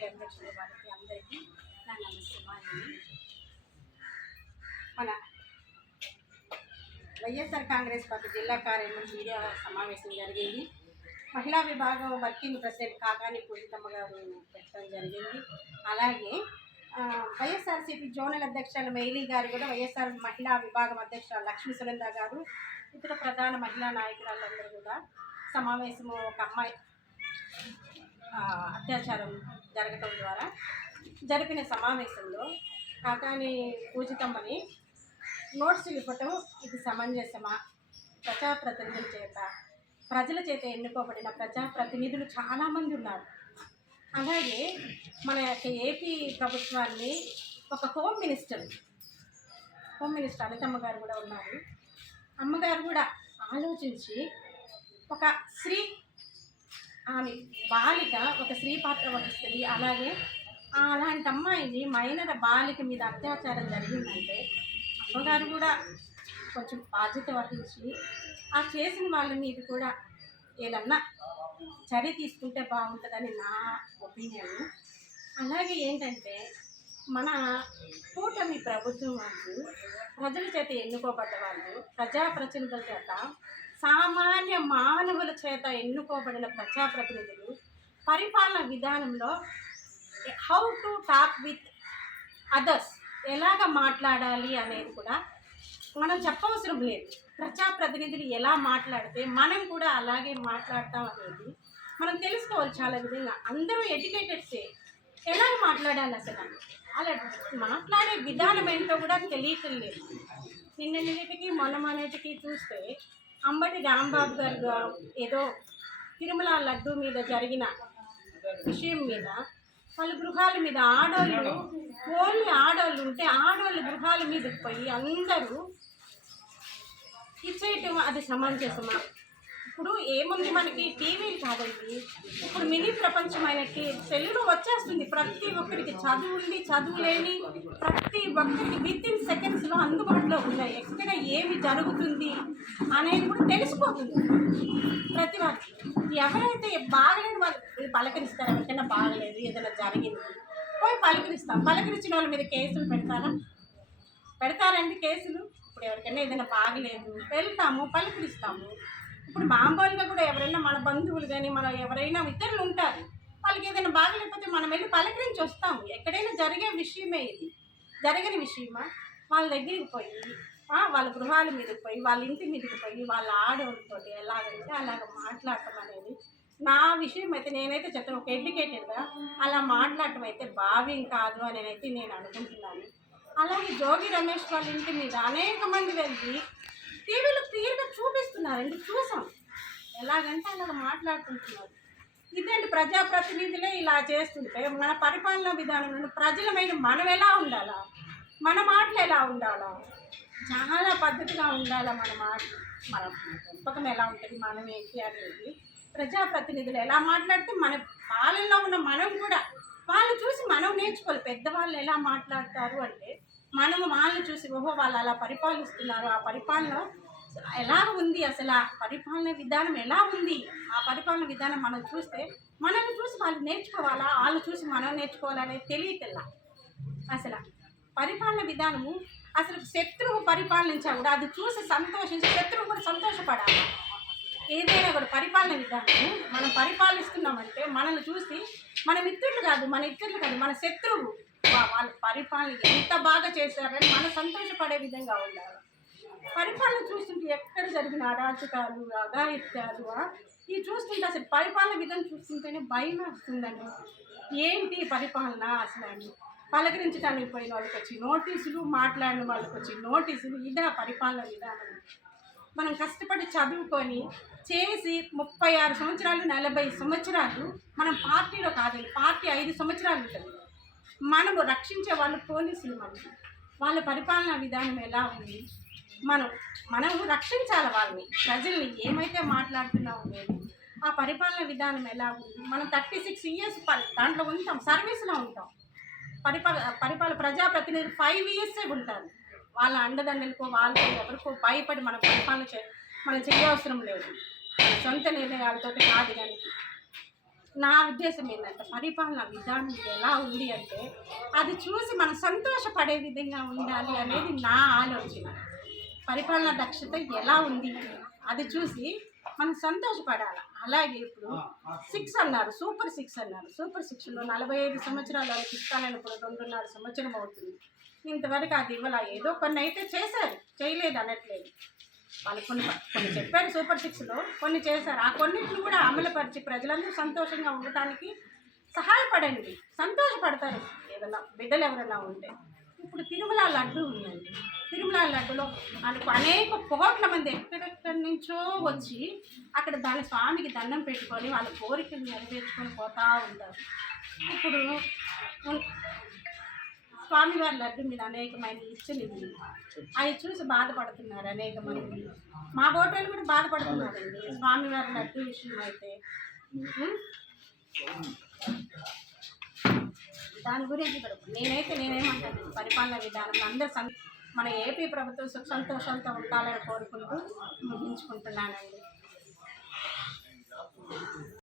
Party అధ్యక్షుల వారికి అందరికీ నా నమస్కారం. మన వైఎస్ఆర్ కాంగ్రెస్ పార్టీ జిల్లా కార్యాలయం మీడియా సమావేశం జరిగింది. మహిళా విభాగం వర్కింగ్ ప్రెసిడెంట్ కాకాని పూజితమ్మ గారు పెట్టడం జరిగింది. అలాగే వైఎస్ఆర్సీపీ జోనల్ అధ్యక్షులు మెయిలీ గారు కూడా వైఎస్ఆర్ మహిళా విభాగం అధ్యక్షులు లక్ష్మీ సునంద గారు ఇతర ప్రధాన మహిళా నాయకురాలందరూ కూడా సమావేశము ఒక అమ్మాయి అత్యాచారం జరగటం ద్వారా జరిపిన సమావేశంలో కాకాని పూజితమ్మని నోట్సులు ఇవ్వటం ఇది సమంజసమా? ప్రజాప్రతినిధుల చేత ప్రజల చేత ఎన్నుకోబడిన ప్రజాప్రతినిధులు చాలామంది ఉన్నారు. అలాగే మన యొక్క ఏపీ ప్రభుత్వాన్ని ఒక హోమ్ మినిస్టర్ అనితమ్మ గారు కూడా ఉన్నారు. అమ్మగారు కూడా ఆలోచించి ఒక స్త్రీ ఆమె బాలిక ఒక స్త్రీ పాత్ర వహిస్తుంది. అలాగే అలాంటి అమ్మాయిని మైనర్ బాలిక మీద అత్యాచారం జరిగిందంటే అమ్మగారు కూడా కొంచెం బాధ్యత వహించి ఆ చేసిన వాళ్ళ మీద కూడా ఏదన్నా చర్య తీసుకుంటే బాగుంటుందని నా ఒపీనియన్. అలాగే ఏంటంటే మన కూటమి ప్రభుత్వం వాళ్ళు ప్రజల చేత ఎన్నుకోబడ్డ వాళ్ళు ప్రజాప్రతినిధుల చేత సామాన్య మానవుల చేత ఎన్నుకోబడిన ప్రజాప్రతినిధులు పరిపాలన విధానంలో how to talk with others ఎలాగ మాట్లాడాలి అనేది కూడా మనం చెప్పవసరం లేదు. ప్రజాప్రతినిధులు ఎలా మాట్లాడితే మనం కూడా అలాగే మాట్లాడతాం అనేది మనం తెలుసుకోవాలి. చాలా విధంగా అందరూ ఎడ్యుకేటెడ్సే ఎలా మాట్లాడాలి అసలు అలా మాట్లాడే విధానం ఏంటో కూడా తెలియటం లేదు. నిన్నటికి మొన్నటికి చూస్తే అంబటి రాంబాబు గారు ఏదో తిరుమల లడ్డు మీద జరిగిన విషయం మీద వాళ్ళ గృహాల మీద ఓన్లీ ఆడవాళ్ళు ఉంటే ఆడవాళ్ళ గృహాల మీదకి పోయి అందరూ ఇచ్చేయటం అది సమంజసమా? ఇప్పుడు ఏముంది, మనకి టీవీలు కాదండి, ఇప్పుడు మినీ ప్రపంచమైన సెల్లులో వచ్చేస్తుంది. ప్రతి ఒక్కరికి చదువు ఉండి చదువు లేని ప్రతి ఒక్కరికి వితిన్ సెకండ్స్లో అందుబాటులో ఉన్నాయి. ఎక్కడ ఏమి జరుగుతుంది అనేది కూడా తెలిసిపోతుంది ప్రతి వారికి. ఎవరైతే బాగలేని వాళ్ళు పలకరిస్తారు, ఎవరికైనా బాగలేదు ఏదైనా జరిగింది పోయి పలకరించిన వాళ్ళ మీద కేసులు పెడతారండి కేసులు. ఇప్పుడు ఎవరికైనా ఏదైనా బాగలేదు వెళ్తాము పలకరిస్తాము. ఇప్పుడు మామూలుగా కూడా ఎవరైనా మన బంధువులు కానీ మన ఎవరైనా ఇతరులు ఉంటారు, వాళ్ళకి ఏదైనా బాగలేకపోతే మనం వెళ్ళి పలకరించి వస్తాము. ఎక్కడైనా జరిగే విషయమే ఇది, జరగని విషయమా? వాళ్ళ దగ్గరికి పోయి వాళ్ళ గృహాల మీదకి పోయి వాళ్ళ ఇంటి మీదకి పోయి వాళ్ళ ఆడవాళ్ళతో ఎలాగంటే అలాగ మాట్లాడటం అనేది నా విషయం అయితే నేనైతే చెప్తాను. ఒక ఎడ్యుకేటెడ్గా అలా మాట్లాడటం అయితే భావ్యం కాదు అని అయితే నేను అనుకుంటున్నాను. అలాగే జోగి రమేష్ వాళ్ళ ఇంటి మీద అనేక మంది వెళ్ళి టీవీలో క్లియర్గా చూపిస్తున్నారండి, చూసాం. ఎలాగంటే అలాగ మాట్లాడుకుంటున్నారు. ఇదేంటి ప్రజాప్రతినిధులే ఇలా చేస్తుంటే మన పరిపాలనా విధానంలో ప్రజలమైన మనం ఎలా ఉండాలా, మన మాటలు ఎలా ఉండాలా, చాలా పద్ధతిగా ఉండాలా మన మాటలు, మన పెంపకం ఎలా ఉంటుంది, మనం ఏంటి అనేది ప్రజాప్రతినిధులు ఎలా మాట్లాడితే మన పాలనలో ఉన్న మనం కూడా వాళ్ళు చూసి మనం నేర్చుకోవాలి. పెద్దవాళ్ళు ఎలా మాట్లాడతారు అంటే మనము వాళ్ళని చూసి ఓహో వాళ్ళు అలా పరిపాలిస్తున్నారు, ఆ పరిపాలన ఎలా ఉంది, అసలు ఆ పరిపాలన విధానం ఎలా ఉంది, ఆ పరిపాలన విధానం మనం చూస్తే మనల్ని చూసి వాళ్ళు నేర్చుకోవాలా, వాళ్ళు చూసి మనం నేర్చుకోవాలనేది తెలియటల్లా. అసలు పరిపాలన విధానము అసలు శత్రువు పరిపాలనించా కూడా అది చూసి సంతోషించి శత్రువు కూడా సంతోషపడాలి. ఏదైనా కూడా పరిపాలన విధానము మనం పరిపాలిస్తున్నామంటే మనల్ని చూసి మన మిత్రులు కాదు మన శత్రువు వాళ్ళ పరిపాలన ఎంత బాగా చేశారని మనం సంతోషపడే విధంగా ఉండాలి. పరిపాలన చూస్తుంటే ఎక్కడ జరిగిన అరాచకాలు అఘాయిత్యాలు ఇవి చూస్తుంటే అసలు పరిపాలన విధానం చూస్తుంటేనే భయం వస్తుందండి. ఏంటి పరిపాలన అసలు అని పలకరించడానికి పోయిన వాళ్ళకి వచ్చి నోటీసులు, మాట్లాడిన వాళ్ళకి వచ్చి నోటీసులు, ఇదే పరిపాలన విధానం. మనం కష్టపడి చదువుకొని చేసి 36 సంవత్సరాలు 40 సంవత్సరాలు మనం పార్టీలో కాదండి, పార్టీ 5 సంవత్సరాలు ఉంటుంది. మనము రక్షించే వాళ్ళు పోలీసులు. వాళ్ళ పరిపాలనా విధానం ఎలా ఉంది, మనం రక్షించాలి వాళ్ళని, ప్రజల్ని ఏమైతే మాట్లాడుతున్నామో మేము ఆ పరిపాలన విధానం ఎలా ఉంది. మనం 36 years దాంట్లో ఉంటాం, సర్వీస్లో ఉంటాం. ప్రజాప్రతినిధులు 5 years ఉంటారు. వాళ్ళ అండదండలకో వాళ్ళతో ఎవరికో భయపడి మనం పరిపాలన మనం చేయవసరం లేదు. సొంత నిర్ణయాలతో కాదు కానీ నా ఉద్దేశం ఏంటంటే పరిపాలన విధానం ఎలా ఉంది అంటే అది చూసి మనం సంతోషపడే విధంగా ఉండాలి అనేది నా ఆలోచన. పరిపాలన దక్షత ఎలా ఉంది అది చూసి మనం సంతోషపడాలి. అలాగే ఇప్పుడు 6 అన్నారు, సూపర్ 6 అన్నారు. సూపర్ 6లో 45 సంవత్సరాలు వాళ్ళకి ఇస్తానని ఇప్పుడు 2.5 సంవత్సరం అవుతుంది. ఇంతవరకు అది ఇవ్వాల. ఏదో కొన్ని అయితే చేశారు, చేయలేదు అనట్లేదు. వాళ్ళు కొన్ని చెప్పారు సూపర్ 6లో, కొన్ని చేశారు. ఆ కొన్నిటిని కూడా అమలుపరిచి ప్రజలందరూ సంతోషంగా ఉండటానికి సహాయపడండి. సంతోషపడతారు ఏదైనా బిడ్డలు ఎవరైనా ఉంటే. ఇప్పుడు తిరుమల లడ్డు ఉందండి. తిరుమల లడ్డులో అనేక కోట్ల మంది ఎక్కడెక్కడి నుంచో వచ్చి అక్కడ దాని స్వామికి దండం పెట్టుకొని వాళ్ళ కోరికలు నెరవేర్చుకొని పోతూ ఉంటారు. ఇప్పుడు స్వామివారి లడ్డు మీద అనేకమైన ఇచ్చలు అవి చూసి బాధపడుతున్నారు అనేక మంది. మా బోటోళ్ళు కూడా బాధపడుతున్నారండి స్వామివారి లడ్డు విషయం అయితే. దాని గురించి కూడా నేనేమంటాను, పరిపాలన విధానం అందరూ మన ఏపీ ప్రభుత్వం సుఖ సంతోషాలతో ఉండాలని కోరుకుంటూ ముగించుకుంటున్నానండి.